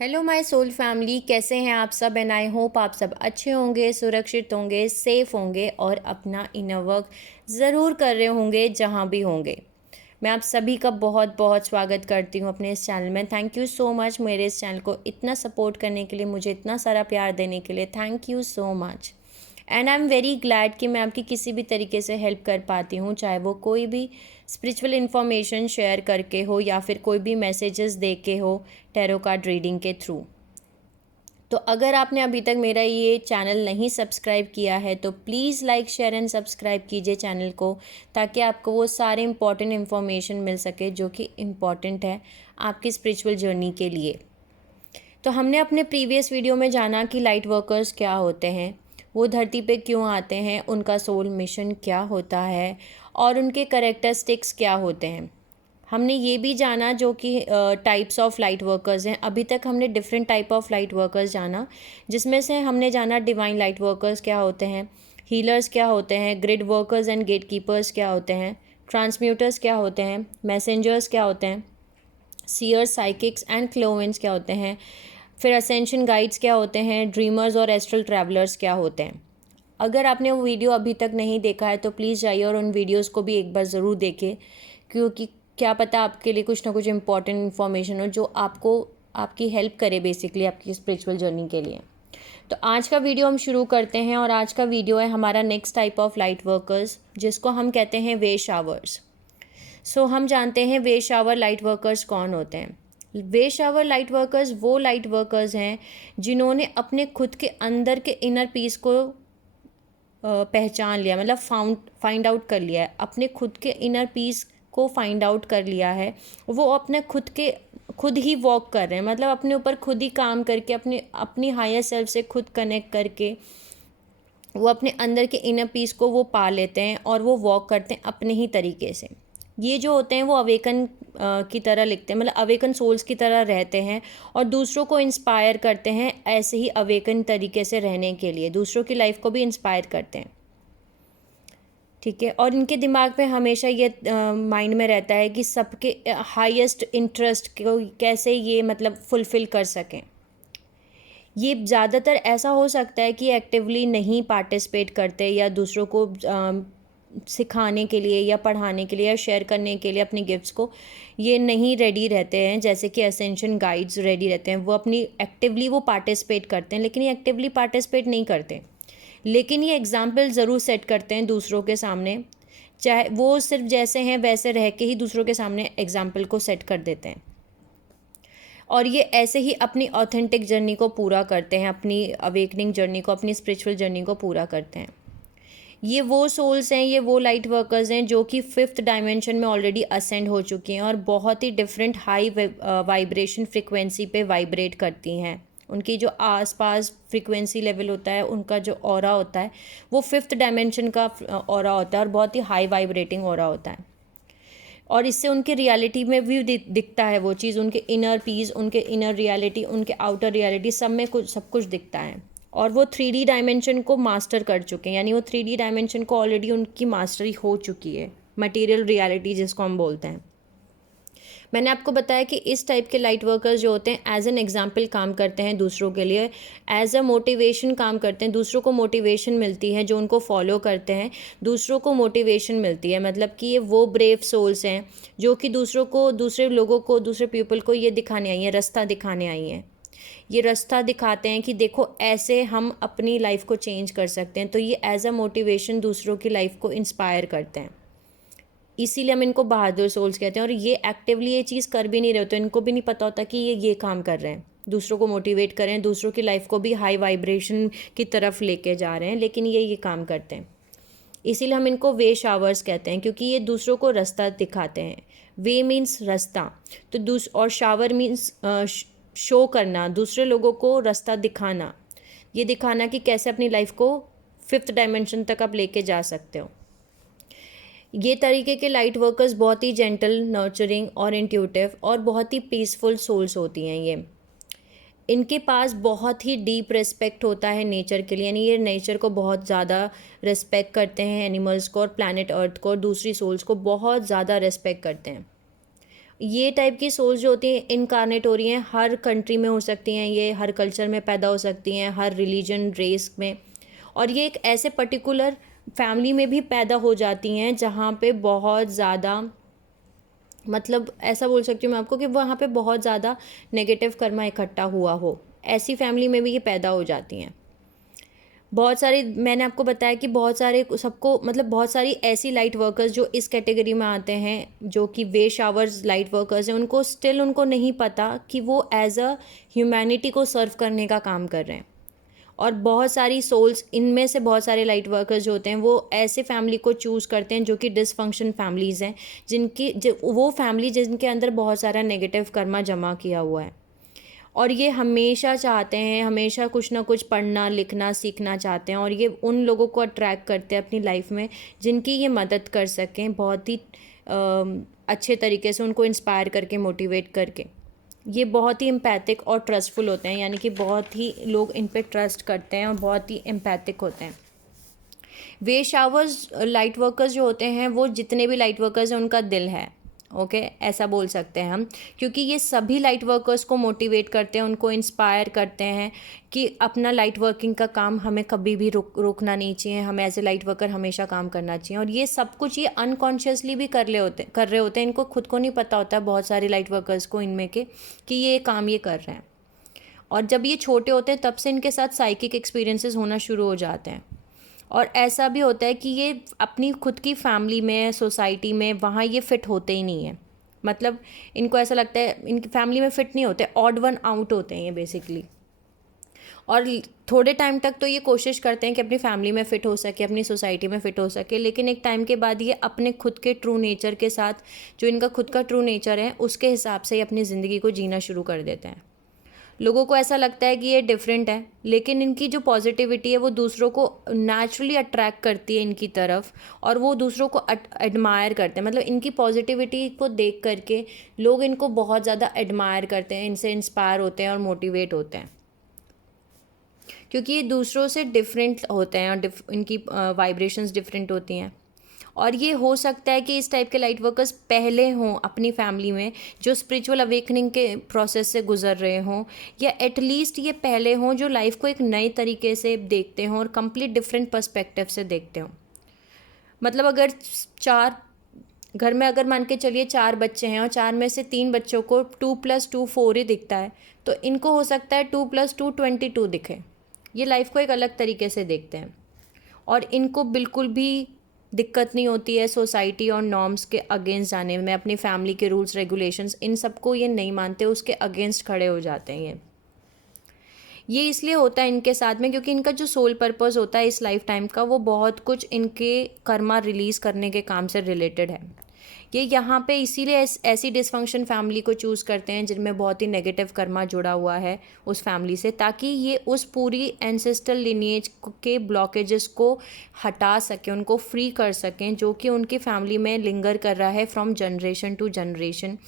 Hello my soul family, कैसे हैं आप सब। एंड आई होप आप सब अच्छे होंगे, सुरक्षित होंगे, सेफ होंगे और अपना इनर वर्क ज़रूर कर रहे होंगे जहाँ भी होंगे। मैं आप सभी का बहुत बहुत स्वागत करती हूँ अपने इस चैनल में। थैंक यू सो मच मेरे इस चैनल को इतना सपोर्ट करने के लिए, मुझे इतना सारा प्यार देने के लिए। Thank you so much. And I am very glad कि मैं आपकी किसी भी तरीके से हेल्प कर पाती हूँ, चाहे वो कोई भी स्पिरिचुअल इन्फॉर्मेशन शेयर करके हो या फिर कोई भी मैसेजेस दे के हो टैरो कार्ड रीडिंग के थ्रू। तो अगर आपने अभी तक मेरा ये चैनल नहीं सब्सक्राइब किया है तो please like share and subscribe कीजिए चैनल को, ताकि आपको वो सारे इंपॉर्टेंट इन्फॉर्मेशन मिल सके जो कि इम्पॉर्टेंट है आपकी स्पिरिचुअल जर्नी के लिए। तो हमने अपने प्रीवियस वीडियो में जाना कि लाइट वर्कर्स क्या होते हैं, वो धरती पे क्यों आते हैं, उनका सोल मिशन क्या होता है और उनके कैरेक्टरिस्टिक्स क्या होते हैं। हमने ये भी जाना जो कि टाइप्स ऑफ लाइट वर्कर्स हैं। अभी तक हमने different type of light workers जाना, जिसमें से हमने जाना डिवाइन लाइट वर्कर्स क्या होते हैं, हीलर्स क्या होते हैं, grid workers and gatekeepers क्या होते हैं, ट्रांसम्यूटर्स क्या होते हैं, मैसेंजर्स क्या होते हैं, सीयर्स, साइकिक्स एंड क्लोवेंस क्या होते हैं, फिर असेंशन गाइड्स क्या होते हैं, ड्रीमर्स और एस्ट्रल ट्रैवलर्स क्या होते हैं। अगर आपने वो वीडियो अभी तक नहीं देखा है तो प्लीज़ जाइए और उन वीडियोस को भी एक बार ज़रूर देखें, क्योंकि क्या पता आपके लिए कुछ ना कुछ इंपॉर्टेंट इन्फॉर्मेशन हो जो आपको आपकी हेल्प करे बेसिकली आपकी स्पिरिचुअल जर्नी के लिए। तो आज का वीडियो हम शुरू करते हैं और आज का वीडियो है हमारा next type of light workers, जिसको हम कहते हैं वे शावर्स। सो हम जानते हैं वे शावर लाइट वर्कर्स कौन होते हैं। वे शावर लाइट वर्कर्स वो लाइट वर्कर्स हैं जिन्होंने अपने खुद के अंदर के इनर पीस को पहचान लिया, मतलब फाइंड आउट कर लिया है, अपने खुद के इनर पीस को फाइंड आउट कर लिया है। वो अपने खुद ही वॉक कर रहे हैं, मतलब अपने ऊपर खुद ही काम करके अपनी हायर सेल्फ से खुद कनेक्ट करके वो अपने अंदर के इनर पीस को वो पा लेते हैं और वो वॉक करते हैं अपने ही तरीके से। ये जो होते हैं वो अवेकन की तरह लिखते हैं, मतलब अवेकन सोल्स की तरह रहते हैं और दूसरों को इंस्पायर करते हैं ऐसे ही अवेकन तरीके से रहने के लिए, दूसरों की लाइफ को भी इंस्पायर करते हैं। ठीक है। और इनके दिमाग में हमेशा ये माइंड में रहता है कि सबके हाईएस्ट इंटरेस्ट को कैसे ये मतलब फुलफ़िल कर सकें। ये ज़्यादातर ऐसा हो सकता है कि एक्टिवली नहीं पार्टिसिपेट करते या दूसरों को सिखाने के लिए या पढ़ाने के लिए या शेयर करने के लिए अपनी गिफ्ट्स को ये नहीं रेडी रहते हैं, जैसे कि असेंशन गाइड्स रेडी रहते हैं। वो अपनी एक्टिवली वो पार्टिसिपेट करते हैं, लेकिन ये एक्टिवली पार्टिसिपेट नहीं करते, लेकिन ये एग्जाम्पल ज़रूर सेट करते हैं दूसरों के सामने। चाहे वो सिर्फ जैसे हैं वैसे रह के ही दूसरों के सामने एग्जाम्पल को सेट कर देते हैं और ये ऐसे ही अपनी ऑथेंटिक जर्नी को पूरा करते हैं, अपनी अवेकनिंग जर्नी को, अपनी स्पिरिचुअल जर्नी को पूरा करते हैं। ये वो सोल्स हैं, ये वो लाइट वर्कर्स हैं जो कि 5th डायमेंशन में ऑलरेडी असेंड हो चुकी हैं और बहुत ही डिफरेंट हाई वाइब्रेशन फ्रिक्वेंसी पे वाइब्रेट करती हैं। उनकी जो आसपास फ्रिक्वेंसी लेवल होता है, उनका जो ऑरा होता है वो 5th डायमेंशन का ऑरा होता है और बहुत ही हाई वाइब्रेटिंग ऑरा होता है। और इससे उनके रियलिटी में भी दिखता है वो चीज़, उनके इनर पीस, उनके इनर रियलिटी, उनके आउटर रियलिटी, सब कुछ दिखता है। और वो 3D डायमेंशन को मास्टर कर चुके हैं, यानी वो 3D डायमेंशन को ऑलरेडी उनकी मास्टरी हो चुकी है, मटेरियल रियलिटी जिसको हम बोलते हैं। मैंने आपको बताया कि इस टाइप के लाइट वर्कर्स जो होते हैं एज एन एग्जाम्पल काम करते हैं दूसरों के लिए, एज अ मोटिवेशन काम करते हैं, दूसरों को मोटिवेशन मिलती है, जो उनको फॉलो करते हैं दूसरों को मोटिवेशन मिलती है। मतलब कि ये वो ब्रेव सोल्स हैं जो कि दूसरों को, दूसरे लोगों को, दूसरे पीपल को ये दिखाने आई हैं, रास्ता दिखाने आई हैं। ये रास्ता दिखाते हैं कि देखो ऐसे हम अपनी लाइफ को चेंज कर सकते हैं। तो ये एज अ मोटिवेशन दूसरों की लाइफ को इंस्पायर करते हैं, इसीलिए हम इनको बहादुर सोल्स कहते हैं। और ये एक्टिवली ये चीज़ कर भी नहीं रहे होते, इनको भी नहीं पता होता कि ये काम कर रहे हैं, दूसरों को मोटिवेट कर रहे हैं, दूसरों की लाइफ को भी हाई वाइब्रेशन की तरफ लेके जा रहे हैं, लेकिन ये काम करते हैं। इसीलिए हम इनको वे शावर्स कहते हैं, क्योंकि ये दूसरों को रास्ता दिखाते हैं। वे मीन्स रास्ता, तो और शावर मीन्स शो करना, दूसरे लोगों को रास्ता दिखाना, ये दिखाना कि कैसे अपनी लाइफ को 5th डायमेंशन तक आप लेके जा सकते हो। ये तरीके के लाइट वर्कर्स बहुत ही जेंटल, नर्चरिंग और इंट्यूटिव और बहुत ही पीसफुल सोल्स होती हैं। ये इनके पास बहुत ही डीप रिस्पेक्ट होता है नेचर के लिए, यानी ये नेचर को बहुत ज़्यादा रिस्पेक्ट करते हैं, एनिमल्स को और प्लैनेट अर्थ को और दूसरी सोल्स को बहुत ज़्यादा रिस्पेक्ट करते हैं। ये टाइप की सोल्स जो होती हैं इनकारनेट हो रही हैं, हर कंट्री में हो सकती हैं, ये हर कल्चर में पैदा हो सकती हैं, हर रिलीजन रेस में। और ये एक ऐसे पर्टिकुलर फैमिली में भी पैदा हो जाती हैं जहाँ पे बहुत ज़्यादा, मतलब ऐसा बोल सकती हूँ मैं आपको कि वहाँ पे बहुत ज़्यादा नेगेटिव कर्मा इकट्ठा हुआ हो, ऐसी फैमिली में भी ये पैदा हो जाती हैं। बहुत सारे, मैंने आपको बताया कि बहुत सारे सबको, मतलब बहुत सारी ऐसी लाइट वर्कर्स जो इस कैटेगरी में आते हैं, जो कि वेश आवर्स लाइट वर्कर्स हैं, उनको स्टिल उनको नहीं पता कि वो एज अ ह्यूमैनिटी को सर्व करने का काम कर रहे हैं। और बहुत सारी सोल्स, इनमें से बहुत सारे लाइट वर्कर्स जो होते हैं वो ऐसे फैमिली को चूज़ करते हैं जो कि डिसफंक्शन फैमिलीज़ हैं, वो फैमिली जिनके अंदर बहुत सारा नेगेटिव कर्मा जमा किया हुआ है। और ये हमेशा चाहते हैं, हमेशा कुछ ना कुछ पढ़ना लिखना सीखना चाहते हैं, और ये उन लोगों को अट्रैक्ट करते हैं अपनी लाइफ में जिनकी ये मदद कर सकें बहुत ही अच्छे तरीके से, उनको इंस्पायर करके, मोटिवेट करके। ये बहुत ही एम्पैथिक और ट्रस्टफुल होते हैं, यानी कि बहुत ही लोग इन पे ट्रस्ट करते हैं और बहुत ही एम्पैथिक होते हैं। वे शावर्स लाइट वर्कर्स जो होते हैं, वो जितने भी लाइट वर्कर्स हैं उनका दिल है, ओके ऐसा बोल सकते हैं हम, क्योंकि ये सभी लाइट वर्कर्स को मोटिवेट करते हैं, उनको इंस्पायर करते हैं कि अपना लाइट वर्किंग का काम हमें कभी भी रोकना नहीं चाहिए, हमें एज ए लाइट वर्कर हमेशा काम करना चाहिए। और ये सब कुछ ये अनकॉन्शियसली भी कर रहे होते हैं, इनको खुद को नहीं पता होता है बहुत सारे लाइट वर्कर्स को इनमें के कि ये काम ये कर रहे हैं। और जब ये छोटे होते हैं तब से इनके साथ साइकिक एक्सपीरियंसेस होना शुरू हो जाते हैं। और ऐसा भी होता है कि ये अपनी खुद की फैमिली में, सोसाइटी में, वहाँ ये फिट होते ही नहीं है। मतलब इनको ऐसा लगता है इनकी फैमिली में फिट नहीं होते, ऑड वन आउट होते हैं ये बेसिकली। और थोड़े टाइम तक तो ये कोशिश करते हैं कि अपनी फैमिली में फ़िट हो सके, अपनी सोसाइटी में फ़िट हो सके, लेकिन एक टाइम के बाद ये अपने खुद के ट्रू नेचर के साथ, जो इनका खुद का ट्रू नेचर है उसके हिसाब से ही अपनी ज़िंदगी को जीना शुरू कर देते हैं। लोगों को ऐसा लगता है कि ये डिफरेंट है, लेकिन इनकी जो पॉजिटिविटी है वो दूसरों को नेचुरली अट्रैक्ट करती है इनकी तरफ, और वो दूसरों को एडमायर करते हैं। मतलब इनकी पॉजिटिविटी को देख करके लोग इनको बहुत ज़्यादा एडमायर करते हैं, इनसे इंस्पायर होते हैं और मोटिवेट होते हैं, क्योंकि ये दूसरों से डिफरेंट होते हैं और इनकी वाइब्रेशंस डिफरेंट होती हैं। और ये हो सकता है कि इस टाइप के लाइट वर्कर्स पहले हों अपनी फैमिली में जो स्पिरिचुअल अवेकनिंग के प्रोसेस से गुजर रहे हों, या एटलीस्ट ये पहले हों जो लाइफ को एक नए तरीके से देखते हों और कंप्लीट डिफरेंट पर्सपेक्टिव से देखते हों। मतलब अगर घर में अगर मान के चलिए 4 बच्चे हैं और 4 में से 3 बच्चों को 2+2 4 ही दिखता है, तो इनको हो सकता है 2+2 22 दिखे। ये लाइफ को एक अलग तरीके से देखते हैं, और इनको बिल्कुल भी दिक्कत नहीं होती है सोसाइटी और नॉर्म्स के अगेंस्ट जाने में, अपनी फैमिली के रूल्स रेगुलेशंस इन सबको ये नहीं मानते, उसके अगेंस्ट खड़े हो जाते हैं। ये इसलिए होता है इनके साथ में क्योंकि इनका जो सोल पर्पस होता है इस लाइफ टाइम का, वो बहुत कुछ इनके कर्मा रिलीज़ करने के काम से रिलेटेड है। ये यहाँ पे इसीलिए ऐसी डिसफंक्शन फैमिली को चूज़ करते हैं जिनमें बहुत ही नेगेटिव कर्मा जुड़ा हुआ है उस फैमिली से, ताकि ये उस पूरी एंसेस्ट्रल लिनिएज के ब्लॉकेजेस को हटा सकें, उनको फ्री कर सकें, जो कि उनकी फैमिली में लिंगर कर रहा है फ्रॉम जनरेशन टू जनरेशन।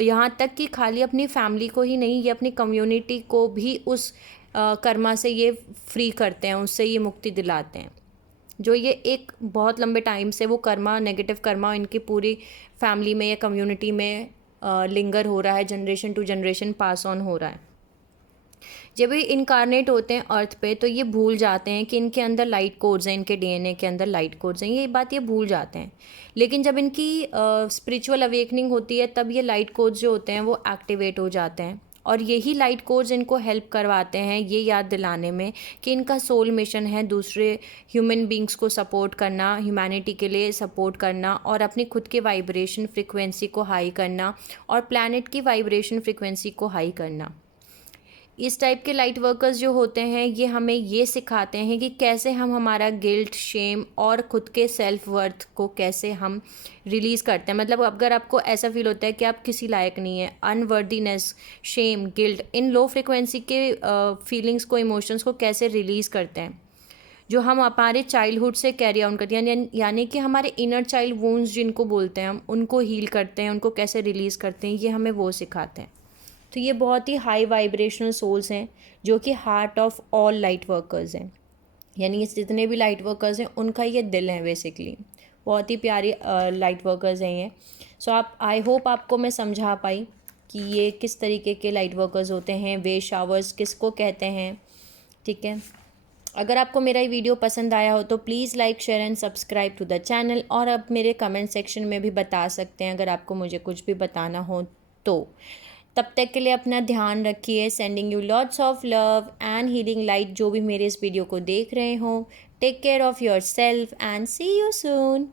यहाँ तक कि खाली अपनी फैमिली को ही नहीं, ये अपनी कम्युनिटी को भी उस कर्मा से ये फ्री करते हैं, उससे ये मुक्ति दिलाते हैं। जो ये एक बहुत लंबे टाइम से वो कर्मा, नेगेटिव कर्मा इनकी पूरी फैमिली में या कम्युनिटी में लिंगर हो रहा है, generation to generation pass on हो रहा है। जब ये इनकारनेट होते हैं अर्थ पे, तो ये भूल जाते हैं कि इनके अंदर लाइट कोड्स हैं, इनके डीएनए के अंदर लाइट कोड्स हैं, ये बात ये भूल जाते हैं। लेकिन जब इनकी स्पिरिचुअल अवेकनिंग होती है तब ये लाइट कोड्स जो होते हैं वो एक्टिवेट हो जाते हैं, और यही लाइट कोड्स इनको हेल्प करवाते हैं ये याद दिलाने में कि इनका सोल मिशन है दूसरे ह्यूमन बींग्स को सपोर्ट करना, ह्यूमैनिटी के लिए सपोर्ट करना, और अपनी खुद के वाइब्रेशन फ्रिक्वेंसी को हाई करना, और प्लैनेट की वाइब्रेशन फ्रिक्वेंसी को हाई करना। इस टाइप के लाइट वर्कर्स जो होते हैं ये हमें ये सिखाते हैं कि कैसे हम हमारा गिल्ट, शेम और खुद के सेल्फ वर्थ को कैसे हम रिलीज़ करते हैं। मतलब अगर आपको ऐसा फील होता है कि आप किसी लायक नहीं है, अनवर्दीनेस, शेम, गिल्ट, इन लो फ्रिक्वेंसी के फीलिंग्स को, इमोशंस को कैसे रिलीज़ करते हैं, जो हम हमारे चाइल्डहुड से कैरी ऑन करते हैं, यानी कि हमारे इनर चाइल्ड वुंड्स जिनको बोलते हैं हम, उनको हील करते हैं, उनको कैसे रिलीज़ करते हैं, ये हमें वो सिखाते हैं। तो ये बहुत ही हाई वाइब्रेशनल सोल्स हैं जो कि heart of all light workers हैं, यानी जितने भी लाइट वर्कर्स हैं उनका ये दिल है बेसिकली, बहुत ही प्यारी लाइट वर्कर्स हैं ये। सो आप, आई होप आपको मैं समझा पाई कि ये किस तरीके के लाइट वर्कर्स होते हैं, वेव शावर्स किसको कहते हैं। ठीक है, अगर आपको मेरा ये वीडियो पसंद आया हो तो please like, share and subscribe to the channel. और आप मेरे कमेंट सेक्शन में भी बता सकते हैं अगर आपको मुझे कुछ भी बताना हो तो। तब तक के लिए अपना ध्यान रखिए। Sending you lots of love and healing light, जो भी मेरे इस वीडियो को देख रहे हो। Take care of yourself and see you soon.